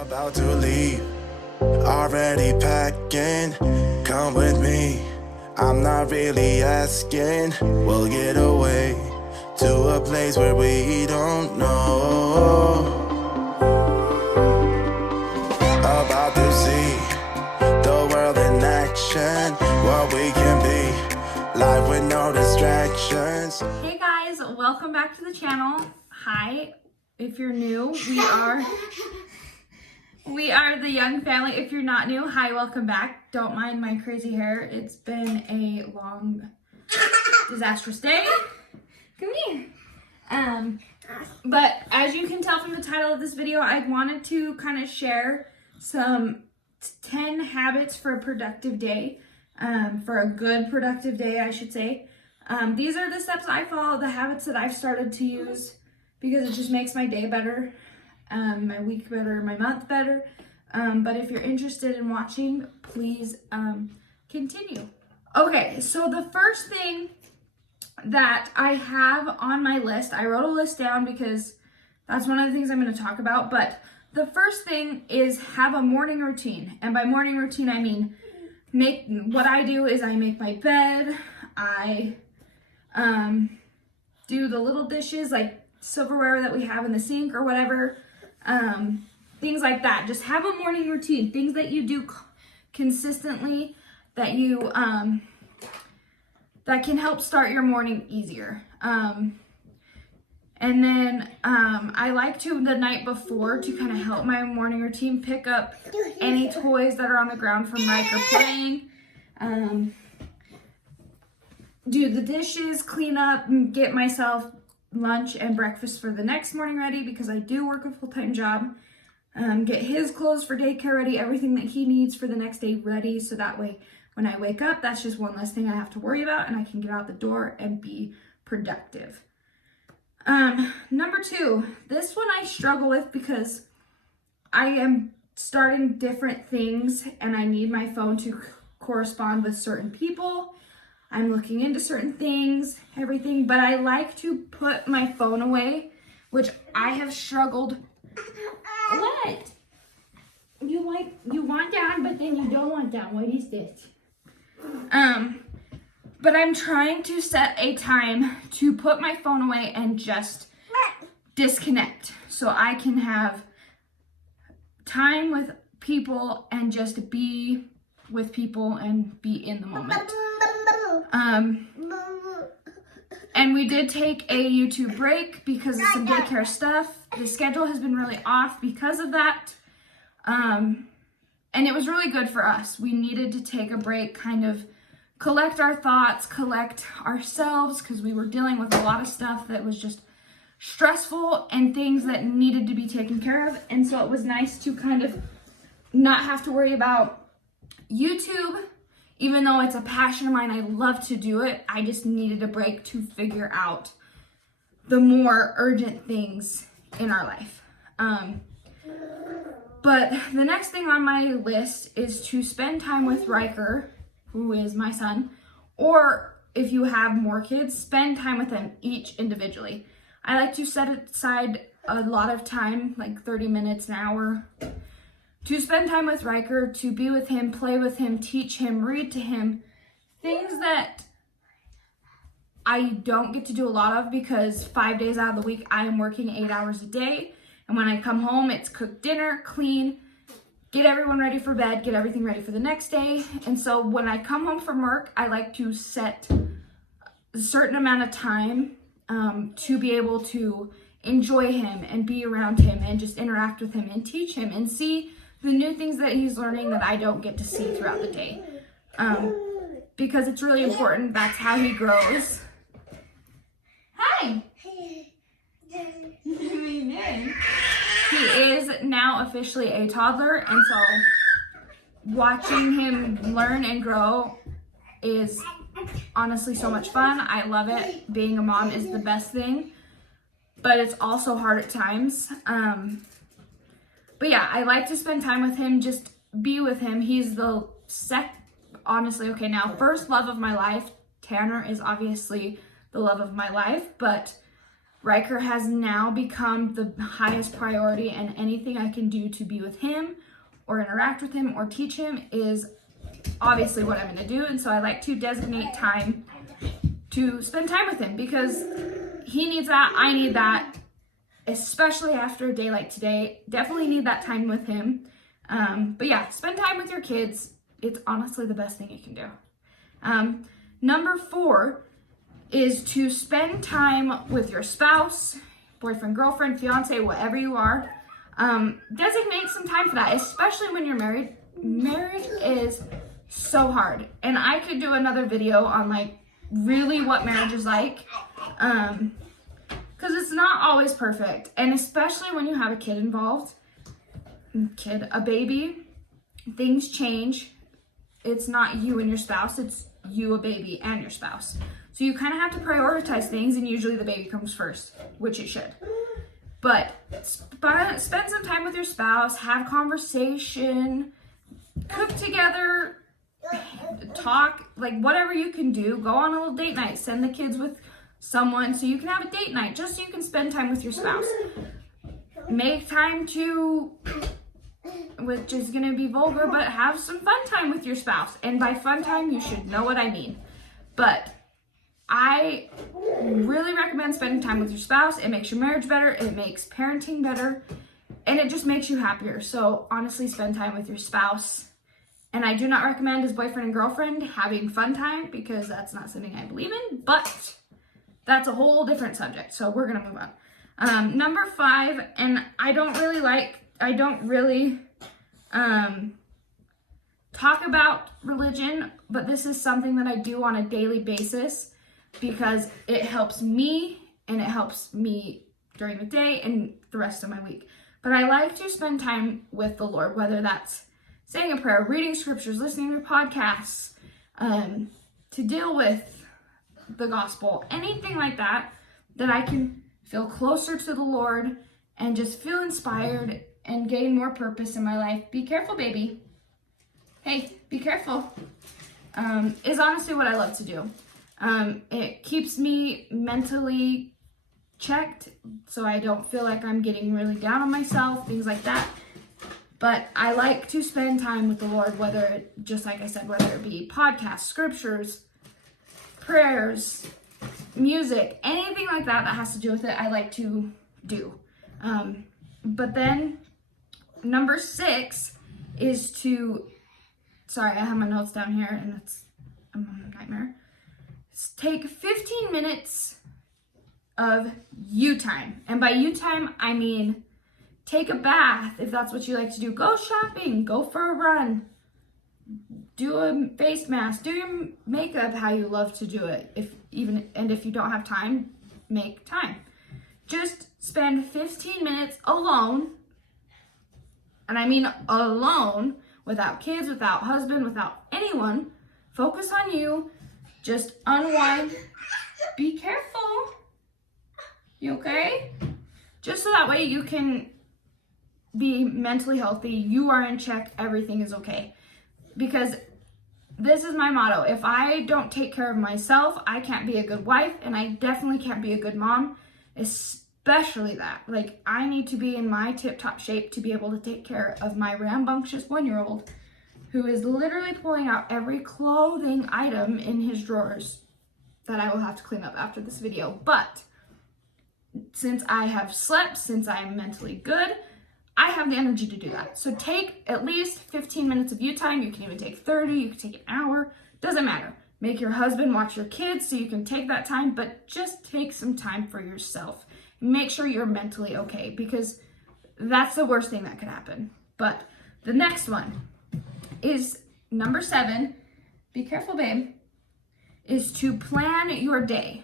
About to leave, already packing, come with me, I'm not really asking, we'll get away to a place where we don't know, about to see the world in action, what we can be, life with no distractions. Hey guys, welcome back to the channel. Hi, if you're new, we are the Young Family. If you're not new, hi, welcome back. Don't mind my crazy hair. It's been a long, disastrous day. Come here. But as you can tell from the title of this video, I wanted to kind of share some 10 habits for a productive day, for a good productive day, I should say. These are the steps I follow, the habits that I've started to use because it just makes my day better, my week better, my month better. But if you're interested in watching, please continue. Okay, so the first thing that I have on my list, I wrote a list down because that's one of the things I'm going to talk about. But the first thing is have a morning routine. And by morning routine, I mean what I do is I make my bed, I do the little dishes like silverware that we have in the sink or whatever, things like that. Just have a morning routine, things that you do consistently that you that can help start your morning easier. And then I like to, the night before, to kind of help my morning routine, pick up any toys that are on the ground from Ryker playing, do the dishes, clean up, and get myself lunch and breakfast for the next morning ready because I do work a full-time job. Get his clothes for daycare ready, everything that he needs for the next day ready, so that way when I wake up, that's just one less thing I have to worry about and I can get out the door and be productive. Number 2, this one I struggle with because I am starting different things and I need my phone to correspond with certain people. I'm looking into certain things, everything, but I like to put my phone away, which I have struggled. What? You want down, but then you don't want down. What is this? But I'm trying to set a time to put my phone away and just disconnect so I can have time with people and just be with people and be in the moment. And we did take a YouTube break because of some daycare stuff. The schedule has been really off because of that. And it was really good for us. We needed to take a break, kind of collect our thoughts, collect ourselves, because we were dealing with a lot of stuff that was just stressful and things that needed to be taken care of. And so it was nice to kind of not have to worry about YouTube. Even though it's a passion of mine, I love to do it. I just needed a break to figure out the more urgent things in our life. But the next thing on my list is to spend time with Ryker, who is my son, or if you have more kids, spend time with them each individually. I like to set aside a lot of time, like 30 minutes, an hour, to spend time with Ryker, to be with him, play with him, teach him, read to him, things that I don't get to do a lot of because 5 days out of the week I am working 8 hours a day. And when I come home, it's cook dinner, clean, get everyone ready for bed, get everything ready for the next day. And so when I come home from work, I like to set a certain amount of time to be able to enjoy him and be around him and just interact with him and teach him and see the new things that he's learning that I don't get to see throughout the day. Because it's really important. That's how he grows. Hi! He is now officially a toddler, and so watching him learn and grow is honestly so much fun. I love it. Being a mom is the best thing, but it's also hard at times. But yeah, I like to spend time with him, just be with him. He's the first love of my life. Tanner is obviously the love of my life, but Ryker has now become the highest priority, and anything I can do to be with him or interact with him or teach him is obviously what I'm going to do. And so I like to designate time to spend time with him because he needs that. I need that, especially after a day like today. Definitely need that time with him. But yeah, spend time with your kids. It's honestly the best thing you can do. Number 4 is to spend time with your spouse, boyfriend, girlfriend, fiance, whatever you are. Designate some time for that, especially when you're married. Marriage is so hard. And I could do another video on like really what marriage is like. Because it's not always perfect. And especially when you have a kid involved, a baby, things change. It's not you and your spouse, it's you, a baby, and your spouse. So you kind of have to prioritize things, and usually the baby comes first, which it should. But spend some time with your spouse, have conversation, cook together, talk, like whatever you can do. Go on a little date night, send the kids with someone so you can have a date night, just so you can spend time with your spouse. Make time to, which is going to be vulgar, but have some fun time with your spouse. And by fun time, you should know what I mean. But I really recommend spending time with your spouse. It makes your marriage better. It makes parenting better. And it just makes you happier. So honestly, spend time with your spouse. And I do not recommend as boyfriend and girlfriend having fun time because that's not something I believe in. But that's a whole different subject. So we're going to move on. Number 5, and I don't really talk about religion, but this is something that I do on a daily basis because it helps me and it helps me during the day and the rest of my week. But I like to spend time with the Lord, whether that's saying a prayer, reading scriptures, listening to podcasts, to deal with the gospel, anything like that, that I can feel closer to the Lord and just feel inspired and gain more purpose in my life. Be careful, baby. Hey, be careful. Is honestly what I love to do. It keeps me mentally checked so I don't feel like I'm getting really down on myself, things like that. But I like to spend time with the Lord, whether, just like I said, whether it be podcasts, scriptures, prayers, music, anything like that that has to do with it, I like to do. But then number 6 is to, sorry, I have my notes down here and it's a nightmare. Take 15 minutes of you time. And by you time, I mean take a bath if that's what you like to do. Go shopping, go for a run, do a face mask, do your makeup how you love to do it. If you don't have time, make time. Just spend 15 minutes alone, and I mean alone, without kids, without husband, without anyone. Focus on you. Just unwind. Be careful. You okay? Just so that way you can be mentally healthy. You are in check. Everything is okay. Because this is my motto. If I don't take care of myself, I can't be a good wife, and I definitely can't be a good mom, especially that. Like, I need to be in my tip-top shape to be able to take care of my rambunctious 1-year-old who is literally pulling out every clothing item in his drawers that I will have to clean up after this video. But since I have slept, since I am mentally good, I have the energy to do that. So take at least 15 minutes of you time. You can even take 30, you can take an hour, doesn't matter. Make your husband watch your kids so you can take that time, but just take some time for yourself. Make sure you're mentally okay, because that's the worst thing that could happen. But the next one is number 7, be careful, babe, is to plan your day.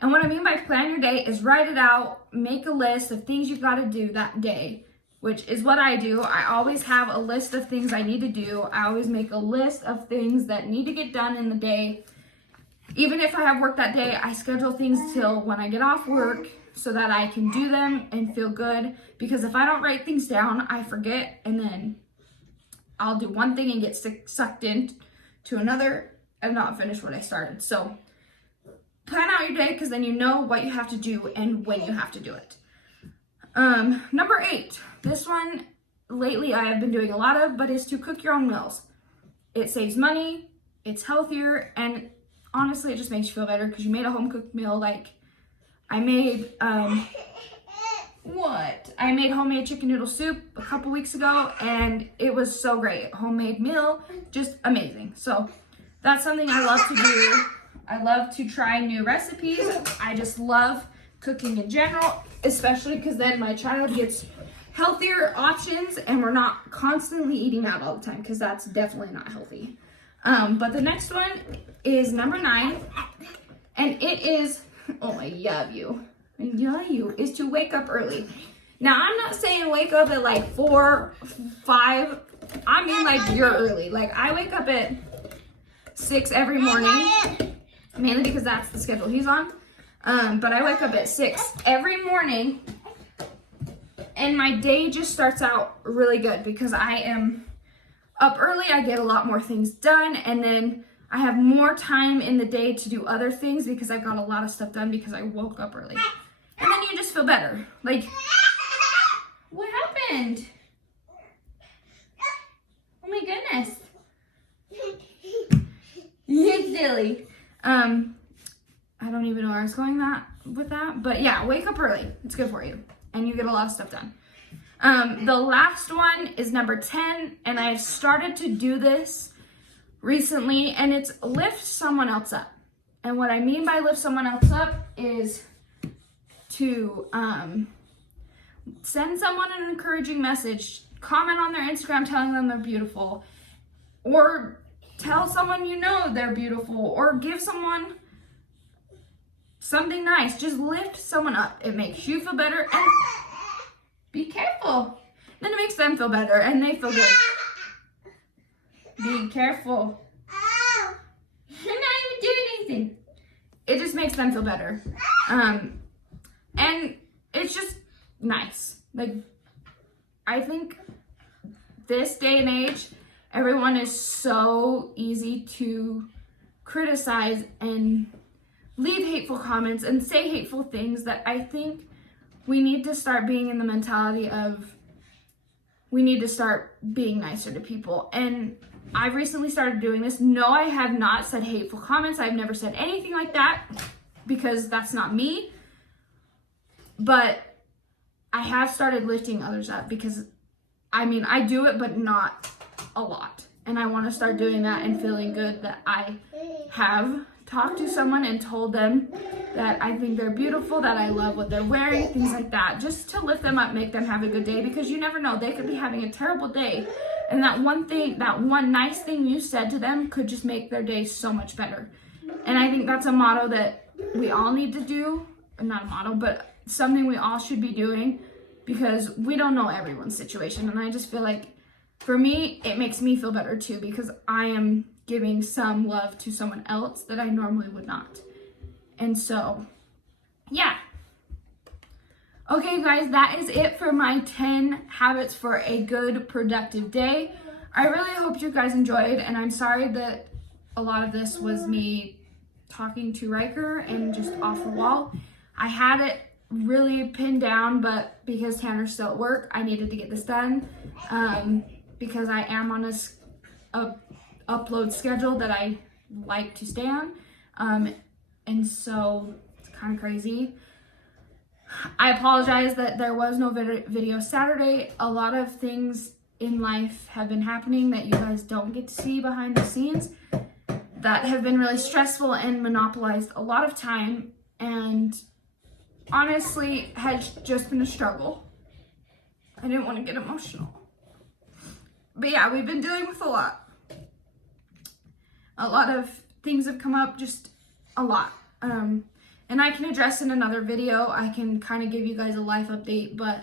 And what I mean by plan your day is write it out, make a list of things you've got to do that day, which is what I do. I always have a list of things I need to do. I always make a list of things that need to get done in the day. Even if I have work that day, I schedule things till when I get off work so that I can do them and feel good. Because if I don't write things down, I forget, and then I'll do one thing and get sucked in to another and not finish what I started. So plan out your day, because then you know what you have to do and when you have to do it. Number 8, this one lately I have been doing a lot of, but is to cook your own meals. It saves money, it's healthier, and honestly, it just makes you feel better because you made a home cooked meal. Like I made, I made homemade chicken noodle soup a couple weeks ago, and it was so great. Homemade meal, just amazing. So that's something I love to do. I love to try new recipes. I just love cooking in general, especially because then my child gets healthier options and we're not constantly eating out all the time, because that's definitely not healthy. But the next one is number 9, and it is, oh, I love you, is to wake up early. Now, I'm not saying wake up at like 4, 5, I mean like you're early. Like I wake up at 6 every morning, mainly because that's the schedule he's on. But I wake up at 6 every morning, and my day just starts out really good because I am up early. I get a lot more things done, and then I have more time in the day to do other things because I got a lot of stuff done because I woke up early. And then you just feel better. Like, what happened? Oh my goodness. You're silly. I don't even know where I was going with that, but yeah, wake up early. It's good for you, and you get a lot of stuff done. The last one is number 10, and I've started to do this recently, and it's lift someone else up. And what I mean by lift someone else up is to send someone an encouraging message, comment on their Instagram telling them they're beautiful, or tell someone you know they're beautiful, or give someone something nice. Just lift someone up. It makes you feel better, and be careful. Then it makes them feel better, and they feel good. Be careful. You're not even doing anything. It just makes them feel better. And it's just nice. Like, I think this day and age, everyone is so easy to criticize and leave hateful comments and say hateful things that I think we need to start being in the mentality of we need to start being nicer to people. And I've recently started doing this. No, I have not said hateful comments. I've never said anything like that because that's not me. But I have started lifting others up because, I mean, I do it, but not a lot. And I want to start doing that and feeling good that I have talked to someone and told them that I think they're beautiful, that I love what they're wearing, things like that, just to lift them up, make them have a good day, because you never know, they could be having a terrible day, and that one nice thing you said to them could just make their day so much better. And I think that's a motto that we all need to do, or not a motto, but something we all should be doing, because we don't know everyone's situation. And I just feel like, for me, it makes me feel better too, because I am giving some love to someone else that I normally would not. And so, yeah. Okay, guys, that is it for my 10 habits for a good, productive day. I really hope you guys enjoyed, and I'm sorry that a lot of this was me talking to Ryker and just off the wall. I had it really pinned down, but because Tanner's still at work, I needed to get this done, because I am on a upload schedule that I like to stay on, and so it's kind of crazy. I apologize that there was no video Saturday. A lot of things in life have been happening that you guys don't get to see behind the scenes that have been really stressful and monopolized a lot of time, and honestly has just been a struggle. I didn't want to get emotional, but yeah, we've been dealing with a lot. A lot of things have come up, just a lot. And I can address in another video. I can kind of give you guys a life update, but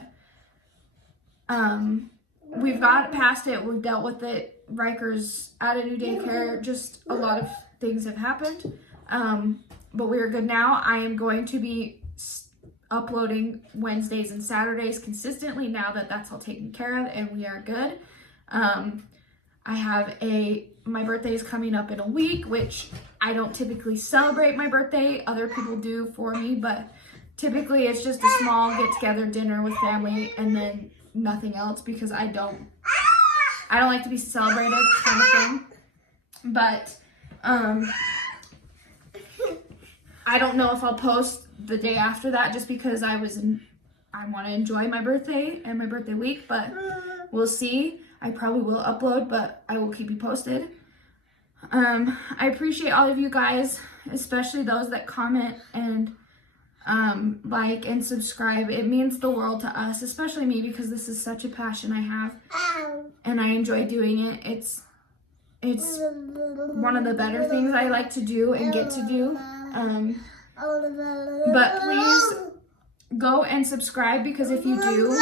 we've got past it. We've dealt with it. Ryker's at a new daycare. Just a lot of things have happened. But we're good now. I am going to be uploading Wednesdays and Saturdays consistently now that that's all taken care of and we are good. I have my birthday is coming up in a week, which I don't typically celebrate my birthday. Other people do for me, but typically it's just a small get-together dinner with family and then nothing else, because I don't like to be celebrated kind of thing. But I don't know if I'll post the day after that, just because I want to enjoy my birthday and my birthday week, but we'll see. I probably will upload, but I will keep you posted. I appreciate all of you guys, especially those that comment and like and subscribe. It means the world to us, especially me, because this is such a passion I have and I enjoy doing it. It's one of the better things I like to do and get to do. But please go and subscribe, because if you do...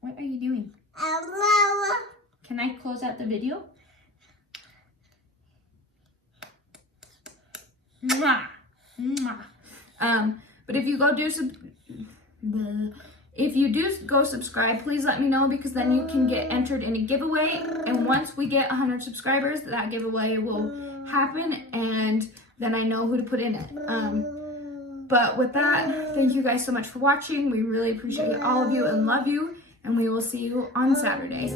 What are you doing? Can I close out the video? Mwah. Mwah. But if you do go subscribe, please let me know, because then you can get entered in a giveaway. And once we get 100 subscribers, that giveaway will happen, and then I know who to put in it. But with that, thank you guys so much for watching. We really appreciate all of you and love you, and we will see you on Saturday.